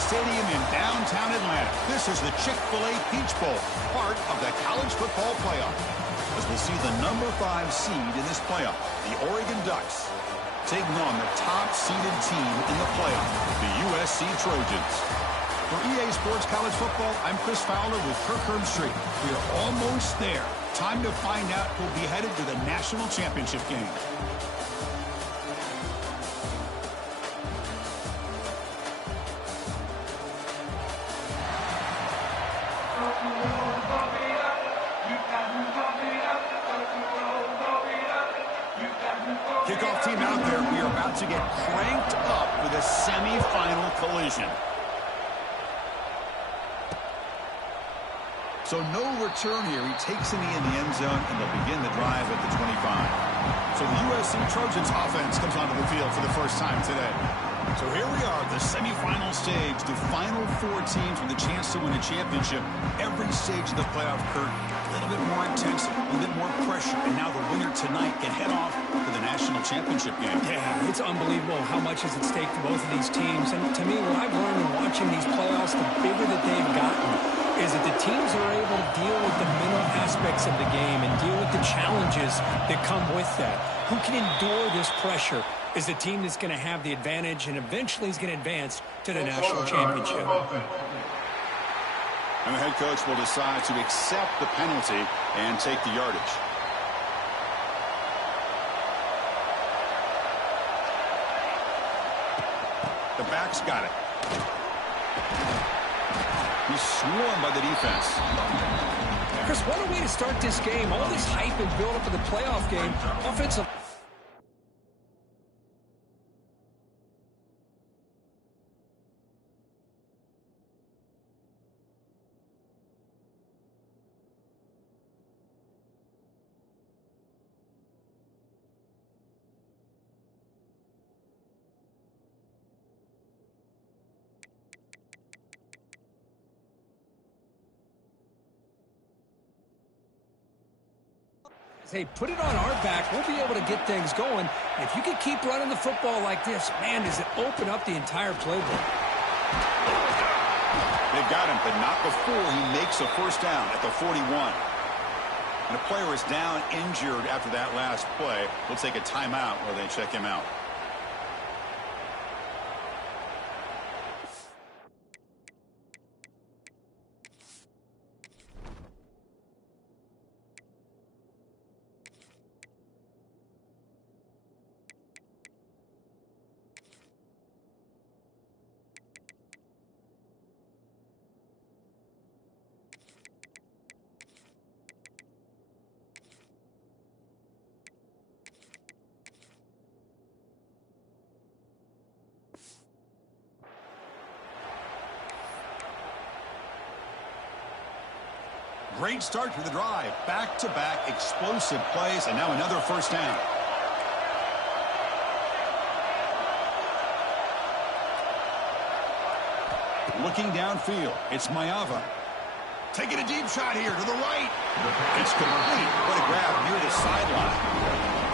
Stadium in downtown Atlanta. This is the Chick-fil-A Peach Bowl, part of the college football playoff. As we'll see the number 5 seed in this playoff, the Oregon Ducks, taking on the top-seeded team in the playoff, the USC Trojans. For EA Sports College Football, I'm Chris Fowler with Kirk Herbstreit. We are almost there. Time to find out who'll be headed to the national championship game. Kickoff team out there. We are about to get cranked up for the semifinal collision. So no return here. He takes a knee in the end zone, and they'll begin the drive at the 25. So the USC Trojans offense comes onto the field for the first time today. So here we are, the semifinal stage, the final 4 teams with a chance to win a championship. Every stage of the playoff, Kurt, a little bit more intense, a little bit more pressure, and now the winner tonight can head off to the national championship game. Yeah, it's unbelievable how much is at stake for both of these teams. And to me, what I've learned in watching these playoffs, the bigger that they've gotten, is that the teams are able to deal with the mental aspects of the game and deal with the challenges that come with that. Who can endure this pressure is the team that's going to have the advantage and eventually is going to advance to the national championship. And the head coach will decide to accept the penalty and take the yardage. The back's got it. He's swarmed by the defense. Chris, what a way to start this game. All this hype and build-up of the playoff game. Offensive. Hey, put it on our back. We'll be able to get things going. If you can keep running the football like this, man, does it open up the entire playbook. They've got him, but not before he makes a first down at the 41. And the player is down injured after that last play. We'll take a timeout while they check him out. Great start to the drive. Back-to-back explosive plays, and now another first down. Looking downfield, it's Mayava. Taking a deep shot here to the right. It's complete. What a grab near the sideline.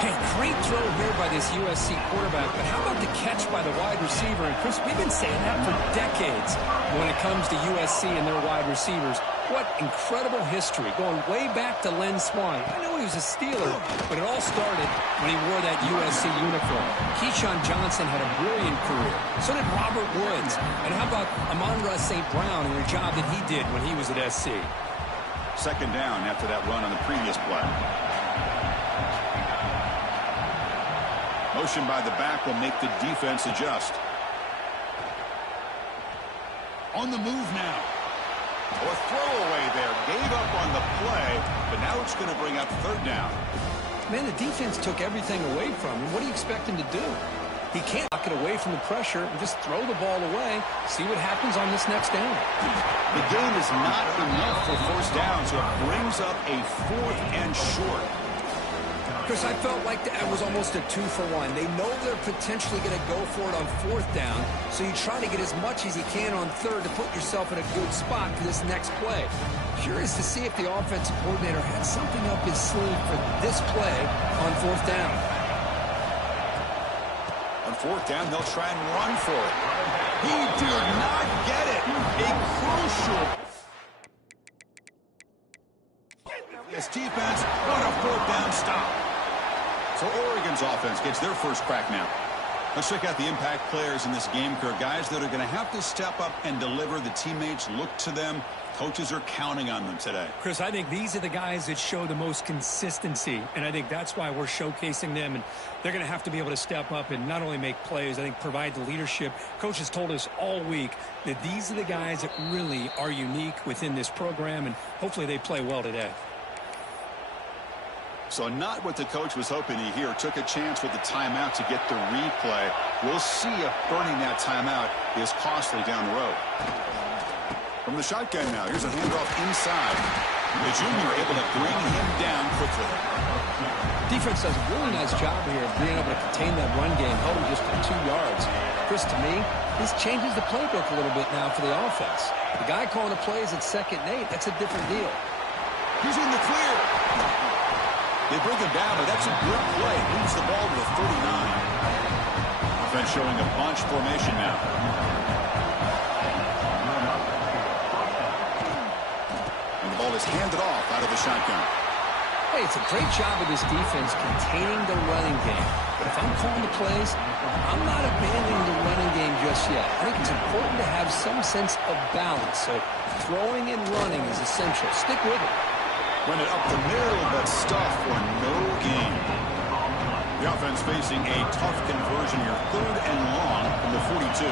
Hey, great throw here by this USC quarterback, but how about the catch by the wide receiver? And Chris, we've been saying that for decades when it comes to USC and their wide receivers. What incredible history, going way back to Len Swan. I know he was a Steeler, but it all started when he wore that USC uniform. Keyshawn Johnson had a brilliant career. So did Robert Woods. And how about Amon-Ra St. Brown and the job that he did when he was at SC? Second down after that run on the previous play. Motion by the back will make the defense adjust. On the move now. Or throwaway there. Gave up on the play, but now it's going to bring up third down. Man, the defense took everything away from him. What do you expect him to do? He can't knock it away from the pressure and just throw the ball away. See what happens on this next down. The game is not enough for first down, so it brings up a 4th and short. Chris, I felt like that was almost a 2-for-1. They know they're potentially going to go for it on 4th down, so you try to get as much as you can on 3rd to put yourself in a good spot for this next play. Curious to see if the offensive coordinator had something up his sleeve for this play on 4th down. On 4th down, they'll try and run for it. He did not get This defense, what a fourth down stop. So Oregon's offense gets their first crack now. Let's check out the impact players in this game, Kirk. Guys that are going to have to step up and deliver. The teammates look to them. Coaches are counting on them today. Chris, I think these are the guys that show the most consistency, and I think that's why we're showcasing them, and they're going to have to be able to step up and not only make plays, I think provide the leadership. Coaches told us all week that these are the guys that really are unique within this program, and hopefully they play well today. So not what the coach was hoping to hear. Took a chance with the timeout to get the replay. We'll see if burning that timeout is costly down the road. From the shotgun now, here's a handoff inside. The junior able to bring him down quickly. Defense does a really nice job here of being able to contain that run game, held him just for 2 yards. Chris, to me, this changes the playbook a little bit now for the offense. The guy calling the plays at 2nd and 8, that's a different deal. He's in the clear. They bring him down, but that's a good play. Moves the ball to the 39. Offense showing a bunch formation now. And the ball is handed off out of the shotgun. Hey, it's a great job of this defense containing the running game. But if I'm calling the plays, I'm not abandoning the running game just yet. I think it's important to have some sense of balance. So throwing and running is essential. Stick with it. Run it up the middle, but stuff for no gain. The offense facing a tough conversion here. 3rd and long from the 42.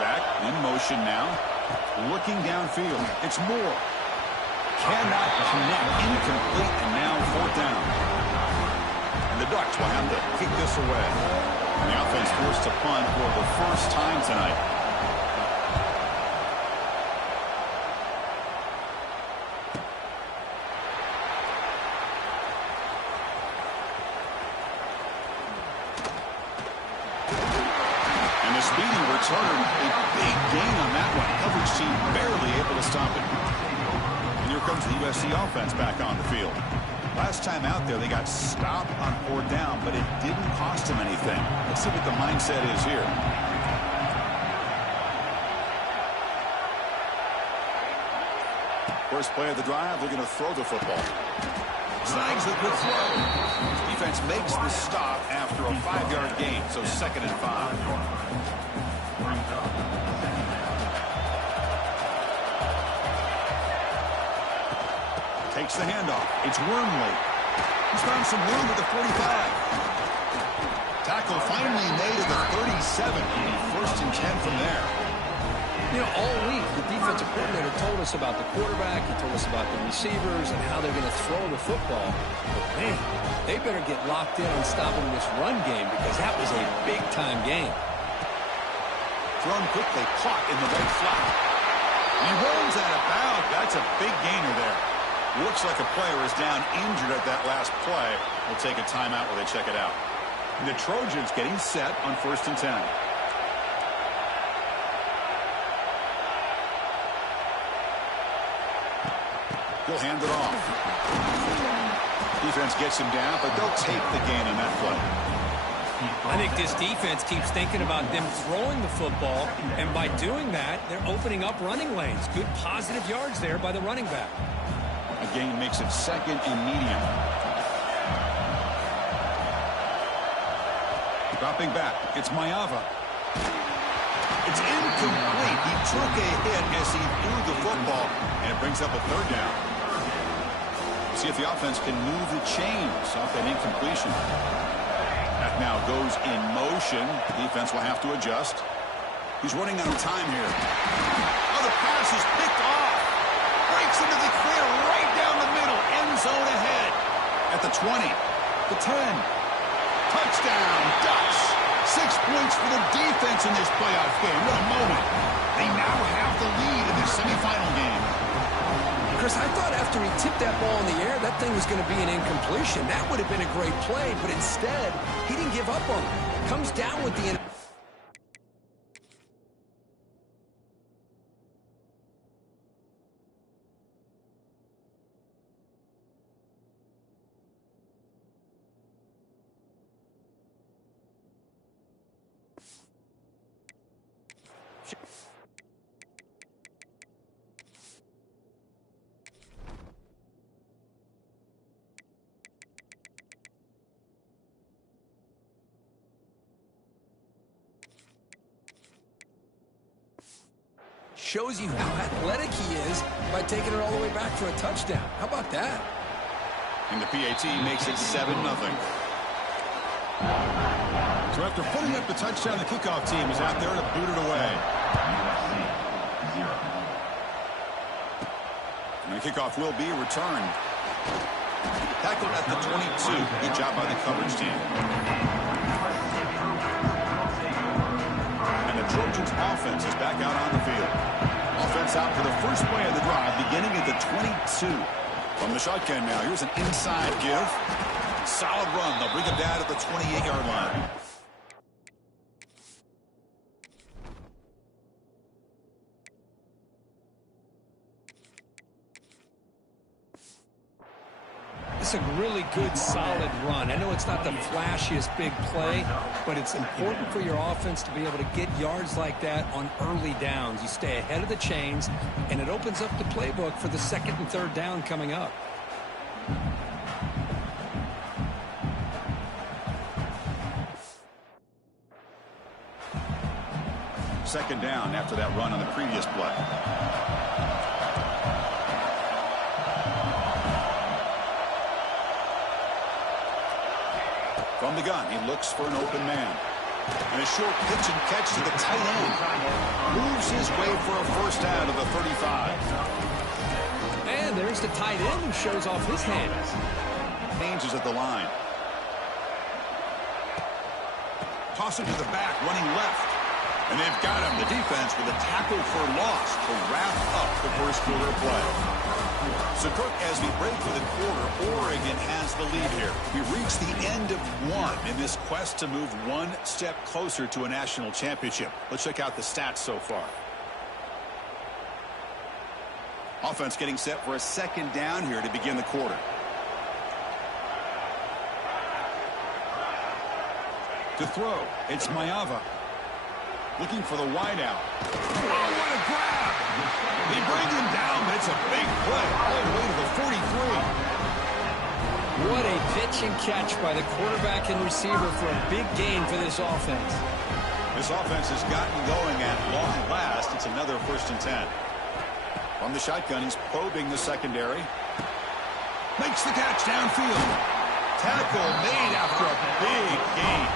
Back in motion now. Looking downfield. It's Moore. Cannot connect. Incomplete, and now 4th down. And the Ducks will have to kick this away. And the offense forced to punt for the first time tonight. Speedy return, a big gain on that one. Coverage team barely able to stop it. And here comes the USC offense back on the field. Last time out there, they got stopped on 4th down, but it didn't cost them anything. Let's see what the mindset is here. First play of the drive, they're going to throw the football. Snags a good throw. Defense makes the stop after a 5-yard gain, so 2nd and 5. Takes the handoff. It's Wormley. He's found some room at the 45. Tackle finally made at the 37. 1st and 10 from there. You know, all week, the defensive coordinator told us about the quarterback. He told us about the receivers and how they're going to throw the football. But, man, they better get locked in on stopping this run game because that was a big-time game. Thrown quickly, caught in the right flat. He runs out of bounds. That's a big gainer there. Looks like a player is down injured at that last play. We'll take a timeout while they check it out. The Trojans getting set on 1st and 10. He'll hand it off. Defense gets him down, but they'll take the gain on that play. I think this defense keeps thinking about them throwing the football, and by doing that, they're opening up running lanes. Good positive yards there by the running back. A gain makes it 2nd and medium. Dropping back, it's Mayava. It's incomplete. He took a hit as he threw the football, and it brings up a 3rd down. See if the offense can move the chains off that incompletion. That now goes in motion. Defense will have to adjust. He's running out of time here. Oh, the pass is picked off. Breaks into the clear right down the middle. End zone ahead. At the 20. The 10. Touchdown, Ducks. 6 points for the defense in this playoff game. What a moment. They now have the lead in this semifinal game. Chris, I thought after he tipped that ball in the air, that thing was going to be an incompletion. That would have been a great play, but instead, he didn't give up on it. Comes down with the... Shows you how athletic he is by taking it all the way back for a touchdown. How about that? And the PAT makes it 7-0. So after putting up the touchdown, the kickoff team is out there to boot it away. And the kickoff will be returned. Tackled at the 22. Good job by the coverage team. And the Trojans offense is back out on the field. Offense out for the first play of the drive, beginning at the 22. From the shotgun now, here's an inside give. Solid run. They'll bring him down at the 28-yard line. It's a really good, solid run. I know it's not the flashiest big play, but it's important for your offense to be able to get yards like that on early downs. You stay ahead of the chains, and it opens up the playbook for the second and third down coming up. Second down after that run on the previous play. From the gun, he looks for an open man. And a short pitch and catch to the tight end. Moves his way for a first down to the 35. And there's the tight end who shows off his hands. Changes at the line. Toss it to the back, running left. And they've got him, the defense, with a tackle for loss to wrap up the first quarter play. So, Kirk, as we break for the quarter, Oregon has the lead here. We reach the end of one in this quest to move one step closer to a national championship. Let's check out the stats so far. Offense getting set for a second down here to begin the quarter. To throw, it's Mayava. Looking for the wideout. Oh, what a grab! They bring him down, but it's a big play all the way to the 43. What a pitch and catch by the quarterback and receiver for a big gain for this offense. This offense has gotten going at long last. It's another 1st and 10. From the shotgun, he's probing the secondary. Makes the catch downfield. Tackle made after a big gain.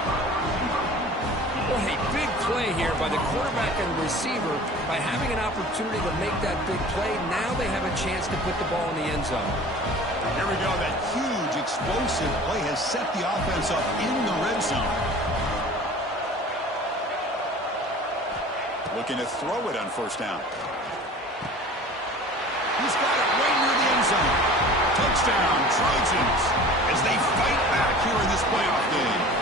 What a big play here by the quarterback and receiver. By having an opportunity to make that big play, now they have a chance to put the ball in the end zone. Here we go. That huge, explosive play has set the offense up in the red zone. Looking to throw it on first down. He's got it right near the end zone. Touchdown, Trojans, as they fight back here in this playoff game.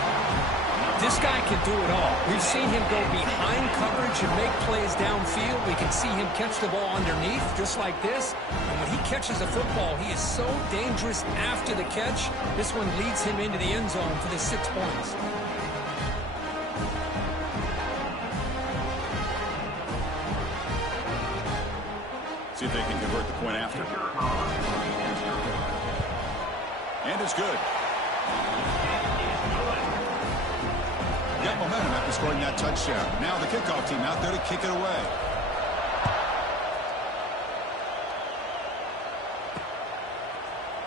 This guy can do it all. We've seen him go behind coverage and make plays downfield. We can see him catch the ball underneath, just like this. And when he catches a football, he is so dangerous after the catch. This one leads him into the end zone for the 6 points. See if they can convert the point after. And it's good. Got momentum after scoring that touchdown. Now the kickoff team out there to kick it away.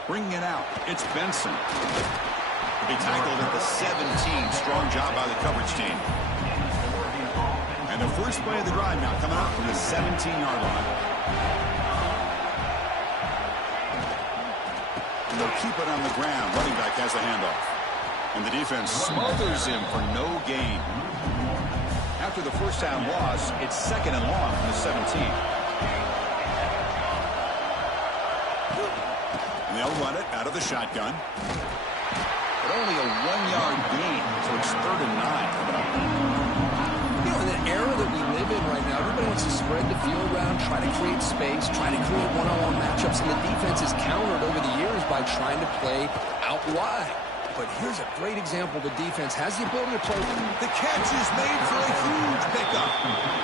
Bringing it out, it's Benson. He tackled at the 17. Strong job by the coverage team. And the first play of the drive now coming up from the 17-yard line. And they'll keep it on the ground. Running back has the handoff. And the defense smothers him for no gain. After the first down loss, it's second and long from the 17. And they'll run it out of the shotgun. But only a 1-yard gain, so it's 3rd and 9. You know, in the era that we live in right now, everybody wants to spread the field around, try to create space, try to create one-on-one matchups, and the defense is countered over the years by trying to play out wide. But here's a great example. The defense has the ability to play. The catch is made for a huge pickup.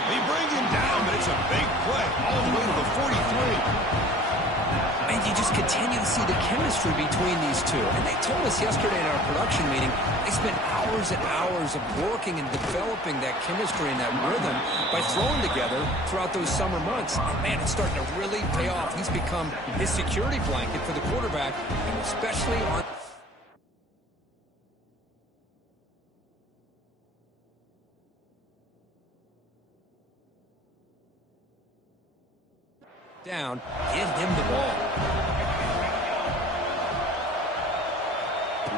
They bring him down, but it's a big play all the way to the 43. And you just continue can see the chemistry between these two. And they told us yesterday in our production meeting, they spent hours and hours of working and developing that chemistry and that rhythm by throwing together throughout those summer months. And man, it's starting to really pay off. He's become his security blanket for the quarterback, and especially on down, give him the ball.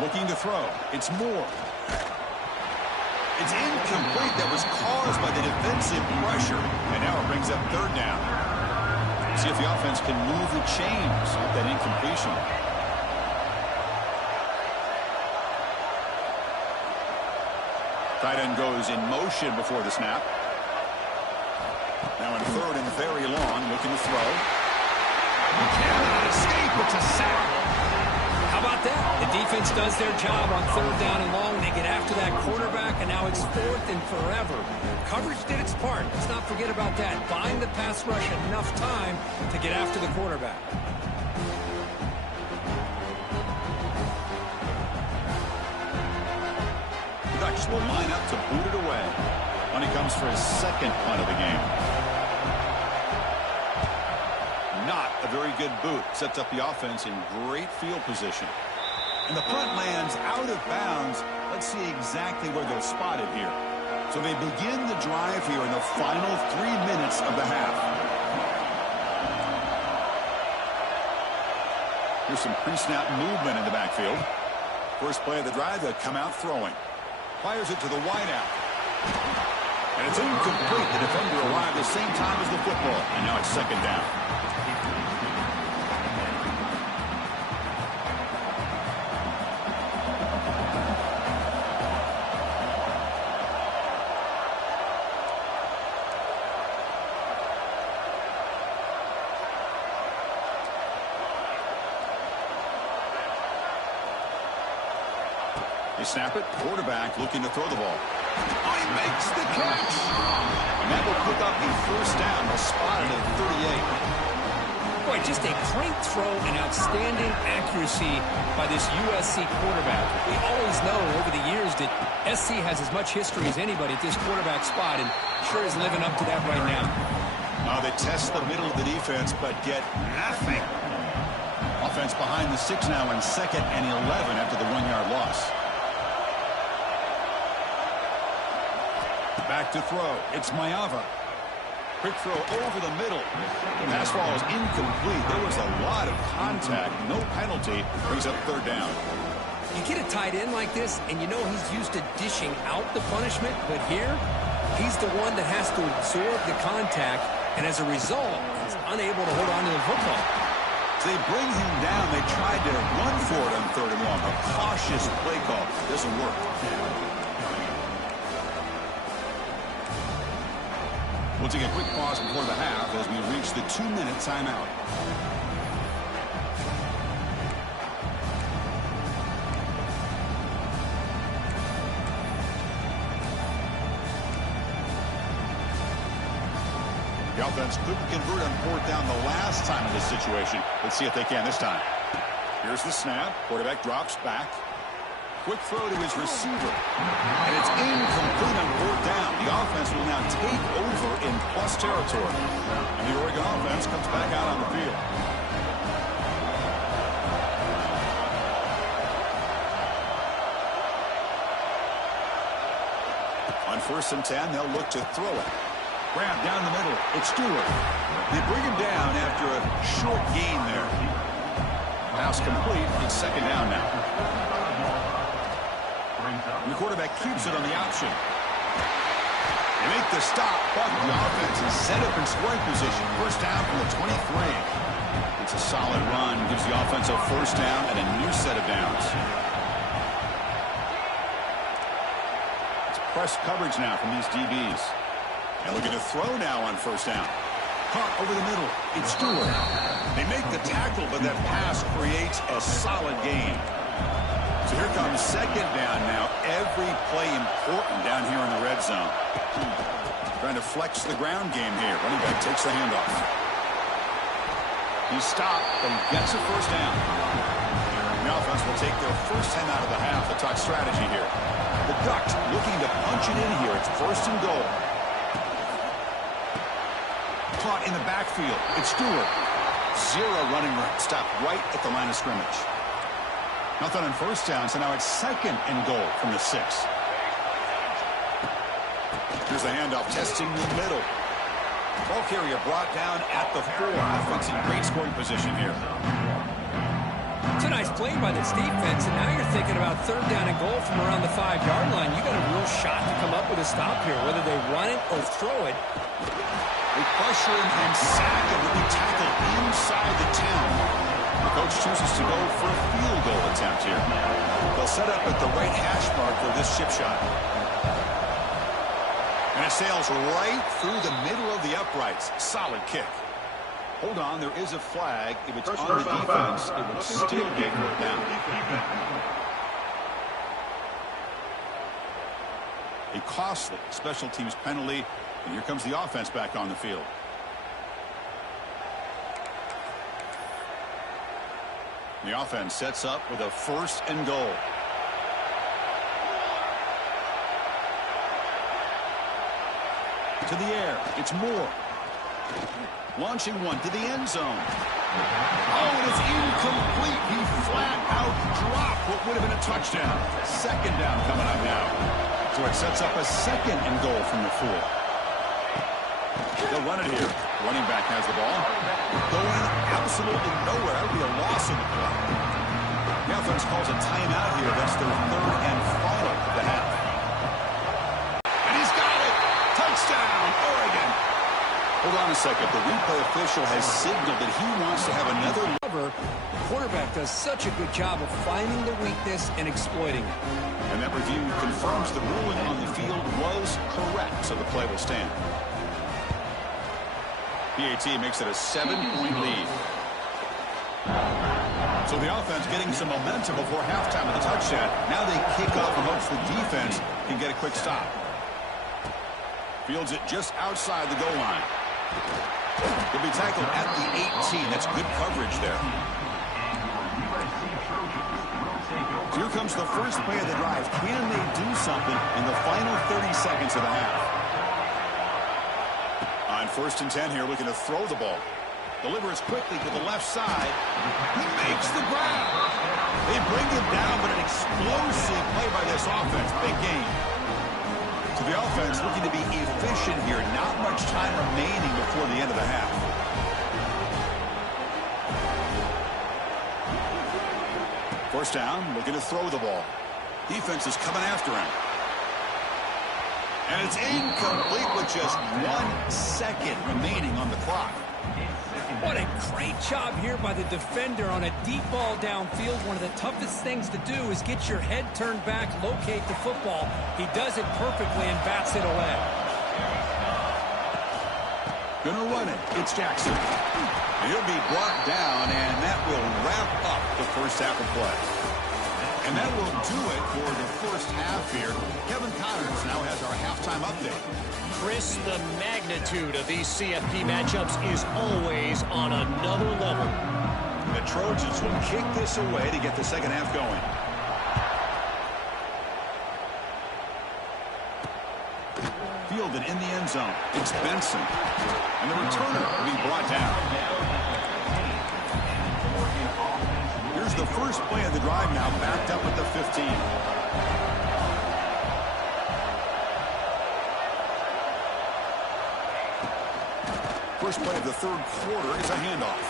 Looking to throw. It's Moore. It's incomplete. That was caused by the defensive pressure. And now it brings up third down. See if the offense can move the chains off that incompletion. Tight end goes in motion before the snap. Now in third and very long, looking to throw. He cannot escape. It's a sack. How about that? The defense does their job on third down and long. They get after that quarterback, and now it's fourth and forever. Coverage did its part. Let's not forget about that. Buying the pass rush enough time to get after the quarterback. The Ducks will line up to boot it away when he comes for his second punt of the game. Not a very good boot. Sets up the offense in great field position. And the punt lands out of bounds. Let's see exactly where they'll spot it here. So they begin the drive here in the final 3 minutes of the half. Here's some pre-snap movement in the backfield. First play of the drive, they'll come out throwing. Fires it to the wideout. And it's incomplete. The defender arrived the same time as the football. And now it's second down. They snap it. Quarterback looking to throw the ball. Oh, he makes the catch. And that will pick up the first down. They'll spot it at 38. Boy, just a great throw and outstanding accuracy by this USC quarterback. We always know over the years that SC has as much history as anybody at this quarterback spot, and sure is living up to that right now. They test the middle of the defense, but get nothing. Offense behind the 6 now in second and 11 after the 1-yard loss. Back to throw. It's Mayava. Quick throw over the middle. The pass ball is incomplete. There was a lot of contact. No penalty. Brings up third down. You get a tight end like this, and you know he's used to dishing out the punishment, but here, he's the one that has to absorb the contact, and as a result, he's unable to hold on to the football. They bring him down. They tried to run for it on third and long. A cautious play call. Doesn't work. We'll take a quick pause before the half as we reach the 2-minute timeout. The offense couldn't convert on fourth down the last time in this situation. Let's see if they can this time. Here's the snap. Quarterback drops back. Quick throw to his receiver. And it's incomplete on fourth down. The offense will now take over in plus territory. And the Oregon offense comes back out on the field. On 1st and 10, they'll look to throw it. Grab down the middle. It's Stewart. They bring him down after a short gain there. Pass complete. It's second down now. And the quarterback keeps it on the option. They make the stop, but the offense is set up in scoring position. First down from the 23. It's a solid run. Gives the offense a first down and a new set of downs. It's press coverage now from these DBs. And looking to throw now on first down. Caught over the middle. It's Stewart. They make the tackle, but that pass creates a solid gain. So here comes second down now. Every play important down here in the red zone. Trying to flex the ground game here. Running back takes the handoff. He stopped, but he gets a first down. The offense will take their first 10 out of the half to talk strategy here. The Ducks looking to punch it in here. It's first and goal. Caught in the backfield. It's Stewart. Zero running room. Stopped right at the line of scrimmage. Nothing on first down, so now it's second and goal from the 6. Here's the handoff, testing the middle. Ball carrier brought down at the 4. Offense in great scoring position here. It's a nice play by this defense, and now you're thinking about third down and goal from around the 5-yard line. You got a real shot to come up with a stop here, whether they run it or throw it. They pressure him and sack him. Will be tackled inside the 10. The coach chooses to go for a field goal attempt here. They'll set up at the right hash mark for this chip shot. And it sails right through the middle of the uprights. Solid kick. Hold on, there is a flag. If it's on the defense, it would still be brought down. A costly special teams penalty. And here comes the offense back on the field. The offense sets up with a first and goal. To the air. It's Moore. Launching one to the end zone. Oh, and it's incomplete. He flat out dropped what would have been a touchdown. Second down coming up now. So it sets up a second and goal from the 4. They'll run it here. Running back has the ball. Going absolutely nowhere. That would be a loss in the play. The offense calls a timeout here. That's their third and final of the half. And he's got it. Touchdown, Oregon. Hold on a second. The replay official has signaled that he wants to have another. The quarterback does such a good job of finding the weakness and exploiting it. And that review confirms the ruling on the field was correct, so the play will stand. PAT makes it a 7-point lead. So the offense getting some momentum before halftime with a touchdown. Now they kick off and hopes the defense can get a quick stop. Fields it just outside the goal line. He'll be tackled at the 18. That's good coverage there. So here comes the first play of the drive. Can they do something in the final 30 seconds of the half? On first and 10 here, looking to throw the ball. Delivers quickly to the left side. He makes the grab. They bring him down, but an explosive play by this offense. Big game. So the offense looking to be efficient here. Not much time remaining before the end of the half. First down, looking to throw the ball. Defense is coming after him. And it's incomplete with just 1 second remaining on the clock. What a great job here by the defender on a deep ball downfield. One of the toughest things to do is get your head turned back, locate the football. He does it perfectly and bats it away. Gonna run it. It's Jackson. He'll be brought down, and that will wrap up the first half of play. And that will do it for the first half here. Kevin Connors now has our halftime update. Chris, the magnitude of these CFP matchups is always on another level. The Trojans will kick this away to get the second half going. Fielded in the end zone. It's Benson. And the returner will be brought down. Here's the first play of the drive now, backed up at the 15. First play of the third quarter is a handoff.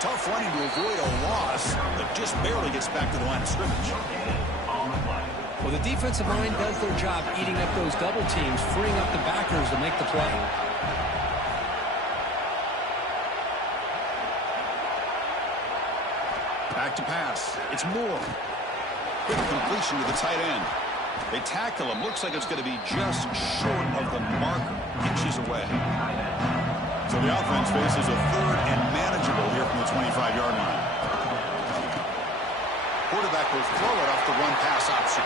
Tough running to avoid a loss, but just barely gets back to the line of scrimmage. Well, the defensive line does their job eating up those double teams, freeing up the backers to make the play. Back to pass. It's Moore. Quick completion to the tight end. They tackle him. Looks like it's going to be just short of the marker. Inches away. So the offense faces a third and manageable here from the 25-yard line. Quarterback will throw it off the run-pass option.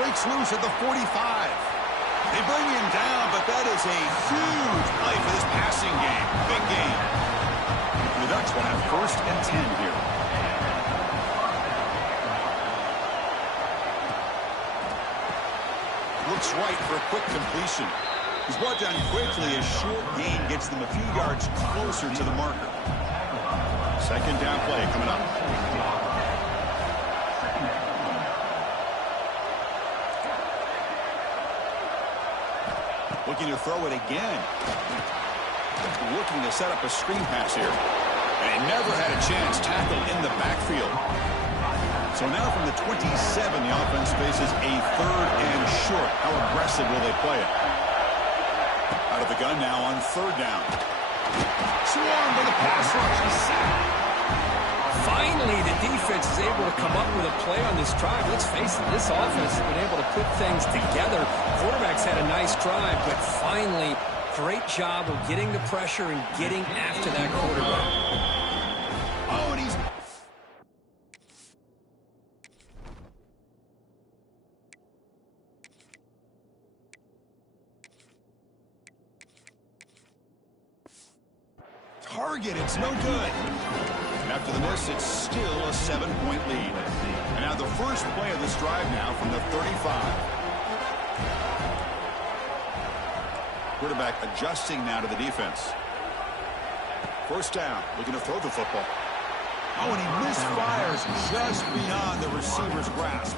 Breaks loose at the 45. They bring him down, but that is a huge play for this passing game. Big game. The Ducks will have 1st and 10 here. Looks right for a quick completion. He's brought down quickly as short gain gets them a few yards closer to the marker. 2nd down play coming up. Looking to throw it again. Looking to set up a screen pass here. And he never had a chance tackled in the backfield. So now from the 27, the offense faces a 3rd and short. How aggressive will they play it? Out of the gun now on 3rd down. Swarmed by the pass rush. He's sacked. Finally, the defense is able to come up with a play on this drive. Let's face it, this offense has been able to put things together. Quarterback's had a nice drive, but finally, great job of getting the pressure and getting after that quarterback. Oh, and he's... Target, it's no good. And after the miss, it's still a 7-point lead. And now the first play of this drive now from the 35. Quarterback adjusting now to the defense. 1st down, looking to throw the football. Oh, and he misfires just beyond the receiver's grasp.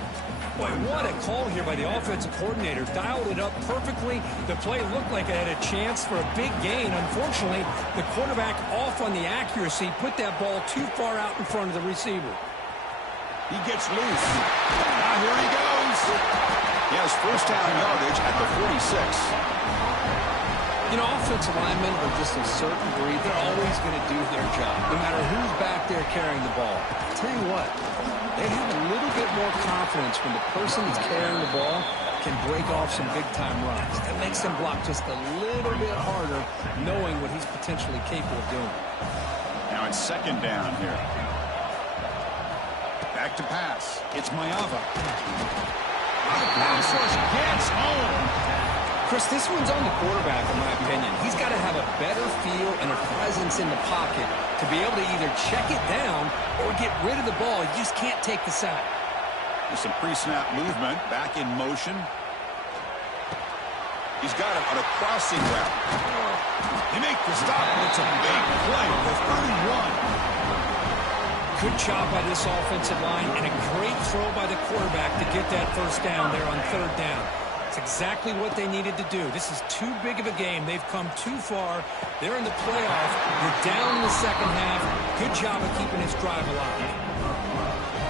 Boy, what a call here by the offensive coordinator. Dialed it up perfectly. The play looked like it had a chance for a big gain. Unfortunately, the quarterback off on the accuracy, put that ball too far out in front of the receiver. He gets loose. Now here he goes. He has 1st down yardage at the 46. You know, offensive linemen are just a certain breed. They're always going to do their job, no matter who's back there carrying the ball. I'll tell you what, they have a little bit more confidence when the person that's carrying the ball can break off some big-time runs. That makes them block just a little bit harder, knowing what he's potentially capable of doing. Now it's 2nd down here. Back to pass. It's Mayava. The pass rush gets home. Chris, this one's on the quarterback, in my opinion. He's got to have a better feel and a presence in the pocket to be able to either check it down or get rid of the ball. You just can't take the sack. There's some pre-snap movement. Back in motion. He's got him on a crossing route. They make the stop, and it's a big play for 31. Good job by this offensive line and a great throw by the quarterback to get that 1st down there on 3rd down. It's exactly what they needed to do. This is too big of a game. They've come too far. They're in the playoff. You're down in the 2nd half. Good job of keeping this drive alive.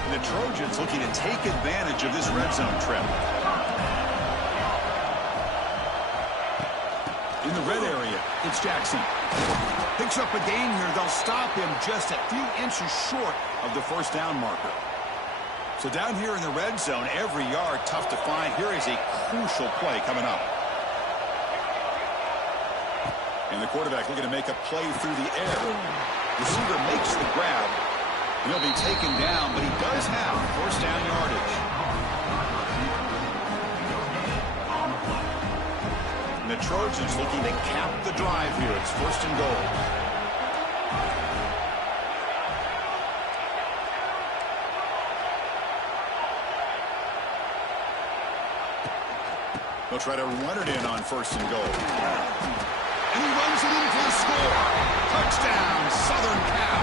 And the Trojans looking to take advantage of this red zone trip. In the red area, it's Jackson. Picks up a gain here. They'll stop him just a few inches short of the 1st down marker. So down here in the red zone, every yard tough to find. Here is a crucial play coming up. And the quarterback looking to make a play through the air. Receiver makes the grab. And he'll be taken down, but he does have 1st down yardage. And the Trojans looking to cap the drive here. It's 1st and goal. They'll try to run it in on 1st and goal. And he runs it in for the score. Touchdown, Southern Cal.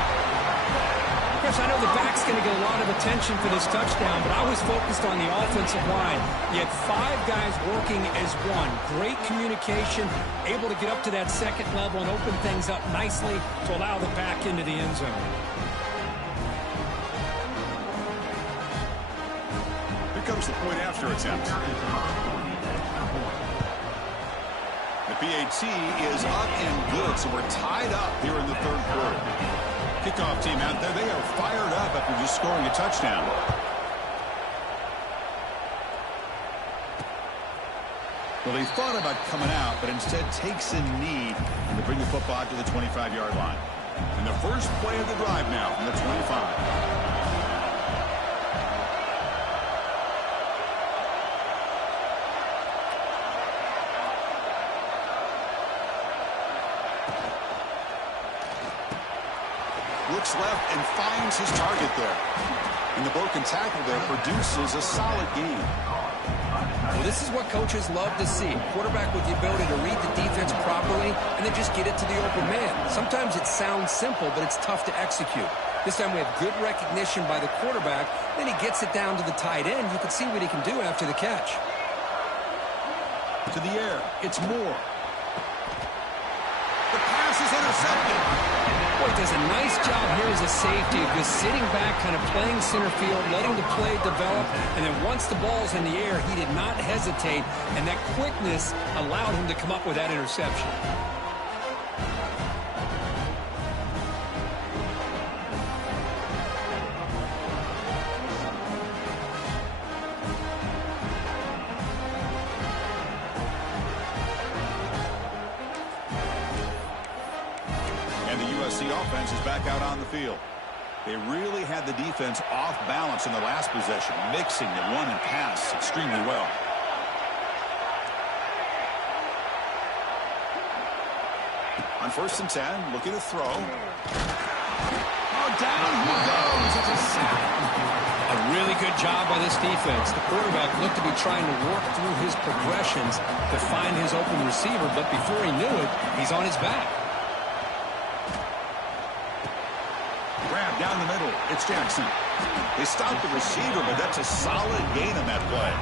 Chris, I know the back's going to get a lot of attention for this touchdown, but I was focused on the offensive line. You had 5 guys working as one. Great communication, able to get up to that 2nd level and open things up nicely to allow the back into the end zone. Here comes the point after attempt. The PAT is up and good, so we're tied up here in the 3rd quarter. Kickoff team out there, they are fired up after just scoring a touchdown. Well, they thought about coming out, but instead takes a knee and to bring the football to the 25-yard line. And the first play of the drive now from the 25. looks left and finds his target there. And the broken tackle there produces a solid gain. Well, this is what coaches love to see. Quarterback with the ability to read the defense properly and then just get it to the open man. Sometimes it sounds simple, but it's tough to execute. This time we have good recognition by the quarterback. Then he gets it down to the tight end. You can see what he can do after the catch. To the air. It's Moore. The pass is intercepted. Boy, does a nice job here as a safety of just sitting back, kind of playing center field, letting the play develop, and then once the ball's in the air, he did not hesitate, and that quickness allowed him to come up with that interception. The offense is back out on the field. They really had the defense off balance in the last possession, mixing the run and pass extremely well. On 1st and 10, looking to throw. Oh, down he goes. It's a sack. A really good job by this defense. The quarterback looked to be trying to work through his progressions to find his open receiver, but before he knew it, he's on his back. Grab down the middle. It's Jackson. They stopped the receiver, but that's a solid gain on that play.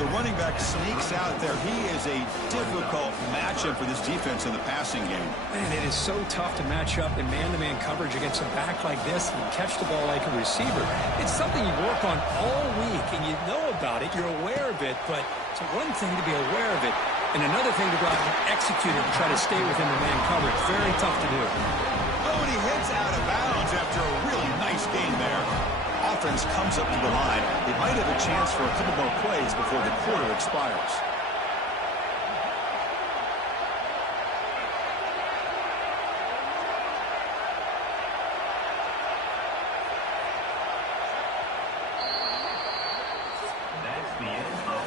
The running back sneaks out there. He is a difficult matchup for this defense in the passing game. Man, it is so tough to match up in man-to-man coverage against a back like this and catch the ball like a receiver. It's something you work on all week, and you know about it. You're aware of it, but it's one thing to be aware of it, and another thing to go out and execute it and try to stay within the man coverage. Very tough to do. Oh, and he hits out of bounds after a really nice gain there. Offense comes up to the line. They might have a chance for a couple more plays before the quarter expires.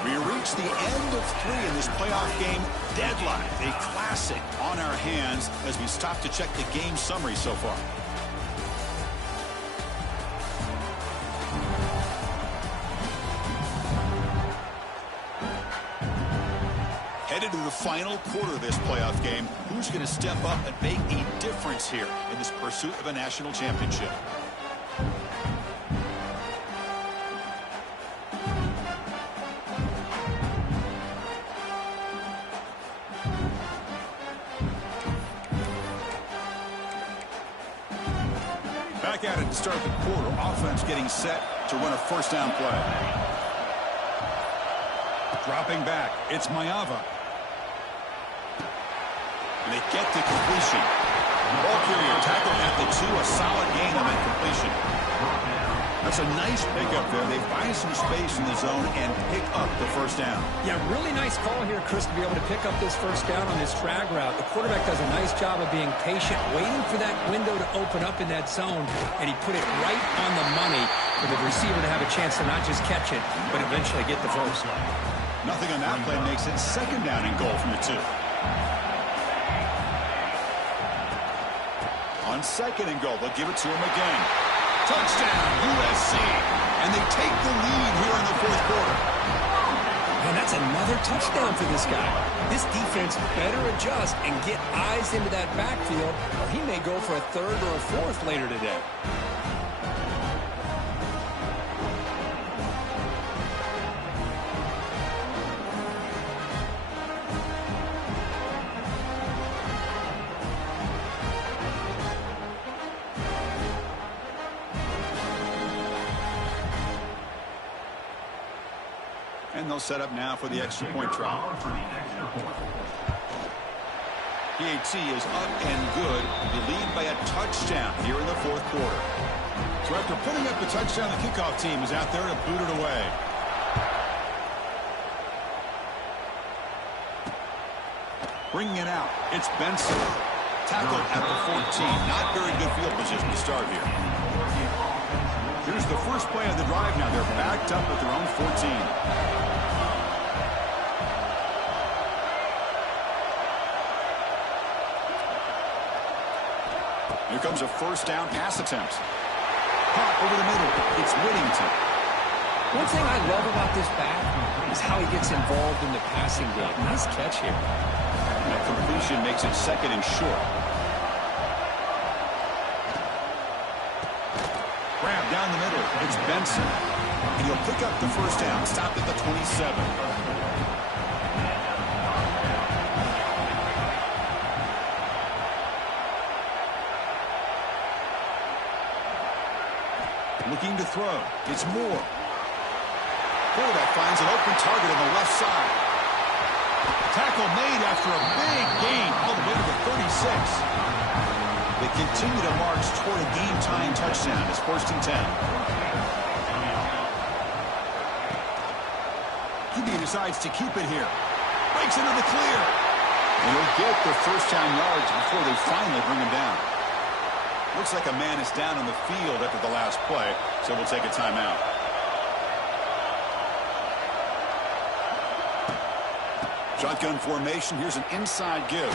We reach the end of 3 in this playoff game. Deadlocked, a classic on our hands as we stop to check the game summary so far. Headed to the final quarter of this playoff game, who's going to step up and make a difference here in this pursuit of a national championship? Back at it to start the quarter. Offense getting set to run a 1st down play. Dropping back, it's Mayava. And they get to completion. Ball carrier tackled at the 2, a solid gain on that completion. That's a nice pickup there. They find some space in the zone and pick up the 1st down. Yeah, really nice call here, Chris, to be able to pick up this 1st down on this drag route. The quarterback does a nice job of being patient, waiting for that window to open up in that zone, and he put it right on the money for the receiver to have a chance to not just catch it, but eventually get the 1st. Nothing on that play makes it 2nd down and goal from the 2. On 2nd and goal, they'll give it to him again. Touchdown, USC. And they take the lead here in the 4th quarter. And that's another touchdown for this guy. This defense better adjust and get eyes into that backfield, or he may go for a 3rd or a 4th later today. And they'll set up now for the extra point try. PAT is up and good. They lead by a touchdown here in the 4th quarter. So after putting up the touchdown, the kickoff team is out there to boot it away. Bringing it out, it's Benson. Tackled at the 14. Not very good field position to start here. Here's the first play of the drive now. They're backed up with their own 14. Here comes a first down pass attempt. Caught over the middle. It's Whittington. One thing I love about this back is how he gets involved in the passing game. Nice catch here. That completion makes it second and short. Grab down the middle. It's Benson. And he'll pick up the first down. Stopped at the 27. Looking to throw. It's Moore. Quarterback finds an open target on the left side. Tackle made after a big gain all the way to the 36. They continue to march toward a game-tying touchdown. It's 1st and 10. QB decides to keep it here. Breaks into the clear. And he'll get the first down yards before they finally bring him down. Looks like a man is down on the field after the last play, so we'll take a timeout. Shotgun formation. Here's an inside give.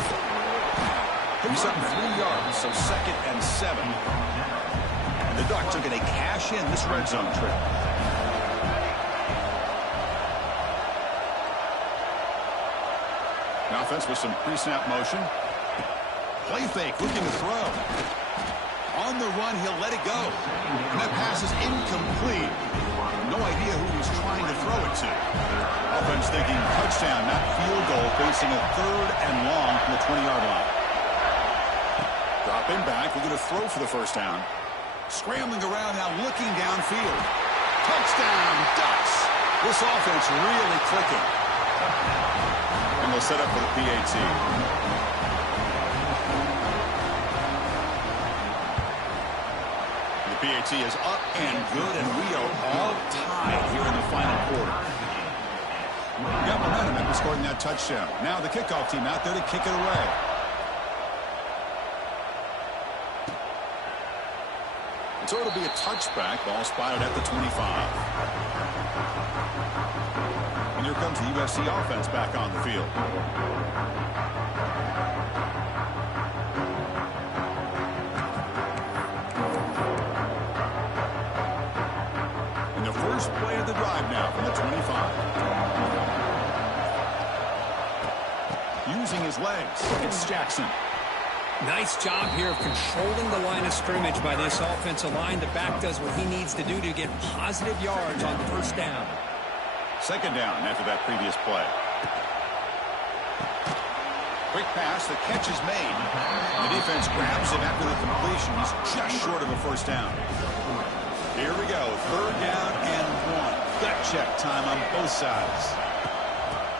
Picks up 3 yards, so 2nd and 7. And the Ducks are going to cash in this red zone trip. Now offense with some pre-snap motion. Play fake, looking to throw. On the run, he'll let it go. And that pass is incomplete. No idea who he's trying to throw it to. Offense thinking touchdown, not field goal, facing a 3rd and long from the 20-yard line. Dropping back, we're going to throw for the first down. Scrambling around now, looking downfield. Touchdown, Ducks. This offense really clicking. And they'll set up for the PAT. PAT is up and good, and we are all tied here in the final quarter. We got momentum after scoring that touchdown. Now the kickoff team out there to kick it away. And so it'll be a touchback. Ball spotted at the 25. And here comes the USC offense back on the field. First play of the drive now from the 25. Using his legs, it's Jackson. Nice job here of controlling the line of scrimmage by this offensive line. The back does what he needs to do to get positive yards on the first down. 2nd down after that previous play. Quick pass, the catch is made. The defense grabs him after the completion. He's just short of a first down. Here we go, 3rd down and 1. Gut check time on both sides.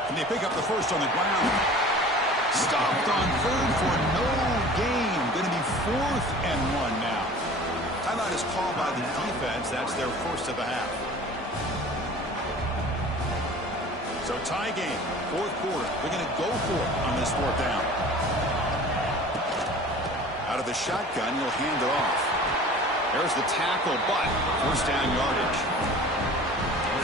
And they pick up the first on the ground. Stopped on 3rd for no gain. Going to be 4th and 1 now. Timeout is called by the defense. That's their first of the half. So tie game, 4th quarter. They're going to go for it on this 4th down. Out of the shotgun, he'll hand it off. There's the tackle, but first down yardage.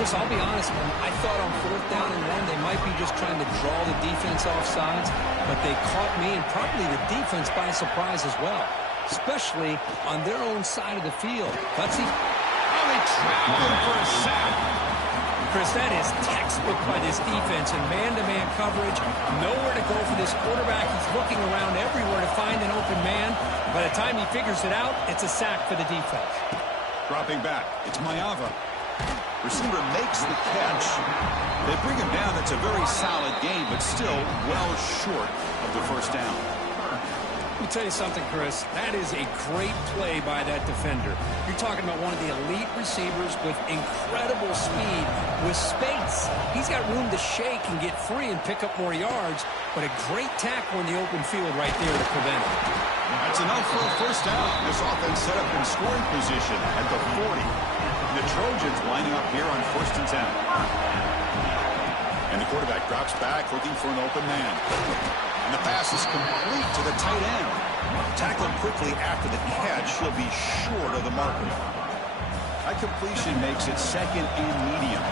Chris, I'll be honest, man. I thought on 4th down and 1, they might be just trying to draw the defense off sides, but they caught me and probably the defense by surprise as well, especially on their own side of the field. Gutsy. Oh, they trapped him for a sack. Chris, that is textbook by this defense in man-to-man coverage. Nowhere to go for this quarterback. He's looking around everywhere to find an open man. By the time he figures it out, it's a sack for the defense. Dropping back, it's Mayava. Receiver makes the catch. They bring him down. That's a very solid game, but still well short of the first down. Let me tell you something, Chris. That is a great play by that defender. You're talking about one of the elite receivers with incredible speed, with space. He's got room to shake and get free and pick up more yards, but a great tackle in the open field right there to prevent it. That's enough for a first down. This offense set up in scoring position at the 40. And the Trojans lining up here on 1st and 10. And the quarterback drops back looking for an open man. And the pass is complete to the tight end. Tackled quickly after the catch. He'll be short of the marker. That completion makes it 2nd and medium.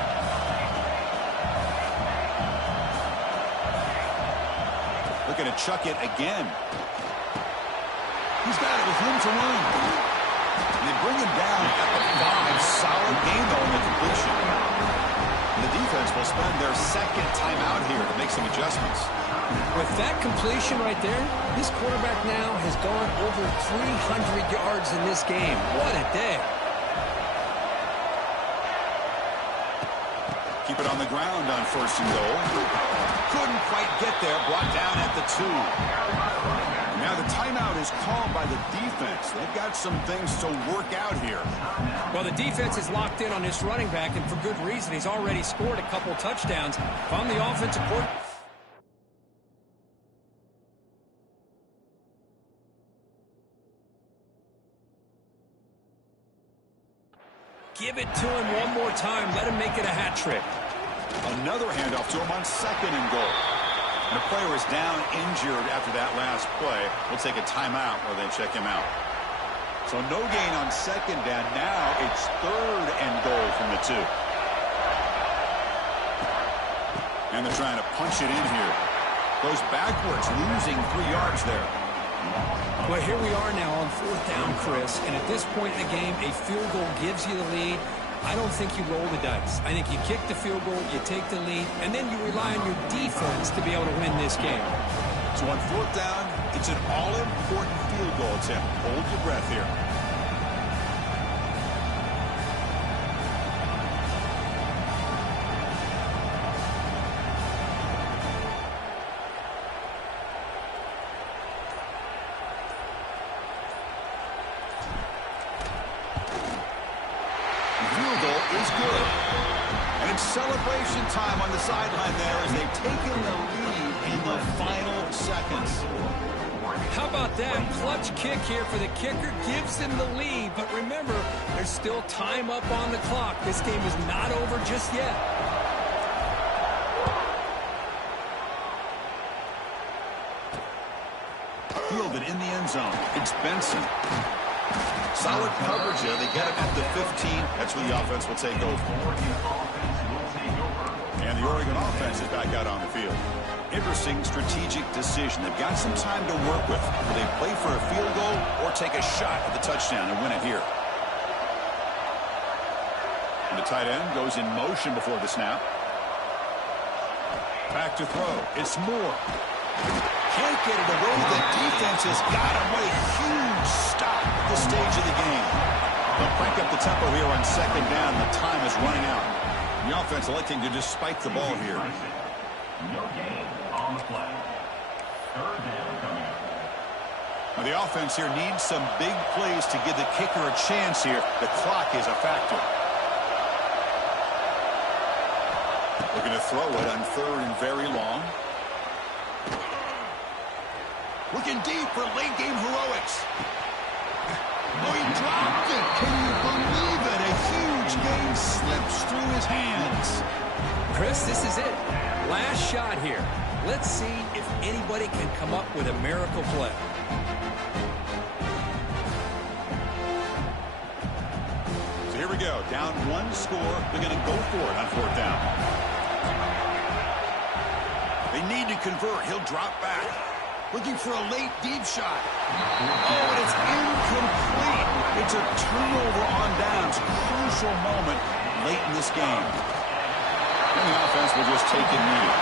Looking to chuck it again. He's got it with room to run. And they bring him down at the 5. Solid gain, though, in the completion. And the defense will spend their second timeout here to make some adjustments. With that completion right there, this quarterback now has gone over 300 yards in this game. What a day. Keep it on the ground on 1st and goal. Couldn't quite get there. Brought down at the 2. Now the timeout is called by the defense. They've got some things to work out here. Well, the defense is locked in on this running back, and for good reason. He's already scored a couple touchdowns. From the offensive court. Give it to him one more time. Let him make it a hat trick. Another handoff to him on 2nd and goal. And the player is down injured after that last play. We'll take a timeout while they check him out. So no gain on 2nd down. Now it's 3rd and goal from the 2. And they're trying to punch it in here. Goes backwards, losing 3 yards there. Well, here we are now on 4th down, Chris. And at this point in the game, a field goal gives you the lead. I don't think you roll the dice. I think you kick the field goal, you take the lead, and then you rely on your defense to be able to win this game. So on 4th down, it's an all-important field goal attempt. Hold your breath here. Is good. And it's celebration time on the sideline there as they've taken the lead in the final seconds. How about that? Clutch kick here for the kicker. Gives them the lead. But remember, there's still time up on the clock. This game is not over just yet. Fielded in the end zone. It's Benson. Solid coverage there. They get him at the 15. That's where the offense will take over. And the Oregon offense is back out on the field. Interesting strategic decision. They've got some time to work with. Will they play for a field goal or take a shot at the touchdown and win it here? And the tight end goes in motion before the snap. Back to throw. It's Moore. Can't get it away. The defense has got him. What a huge stop at this stage of the game. They'll crank up the tempo here on 2nd down. The time is running out. The offense electing to just spike the ball here. No gain on the play. 3rd down coming up. Now the offense here needs some big plays to give the kicker a chance here. The clock is a factor. Looking to throw it on 3rd and very long. Looking deep for late-game heroics. Oh, he dropped it. Can you believe it? A huge game slips through his hands. Chris, this is it. Last shot here. Let's see if anybody can come up with a miracle play. So here we go. Down 1 score. They're going to go for it on 4th down. They need to convert. He'll drop back. Looking for a late deep shot. Oh, and it's incomplete. It's a turnover on downs. Crucial moment late in this game. And the offense will just take it neat.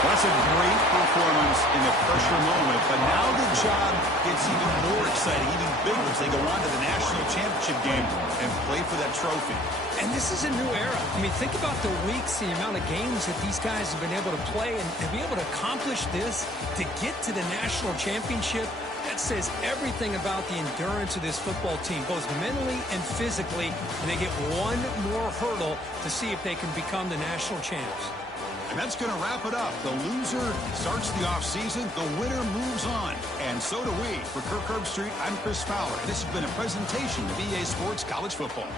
Well, that's a great performance in the pressure moment. But now the job gets even more exciting, even bigger as they go on to the national championship game and play for that trophy. And this is a new era. I mean, think about the weeks, the amount of games that these guys have been able to play, and to be able to accomplish this, to get to the national championship, that says everything about the endurance of this football team, both mentally and physically, and they get one more hurdle to see if they can become the national champs. And that's going to wrap it up. The loser starts the offseason. The winner moves on. And so do we. For Kirk Herbstreit, I'm Chris Fowler. This has been a presentation of EA Sports College Football.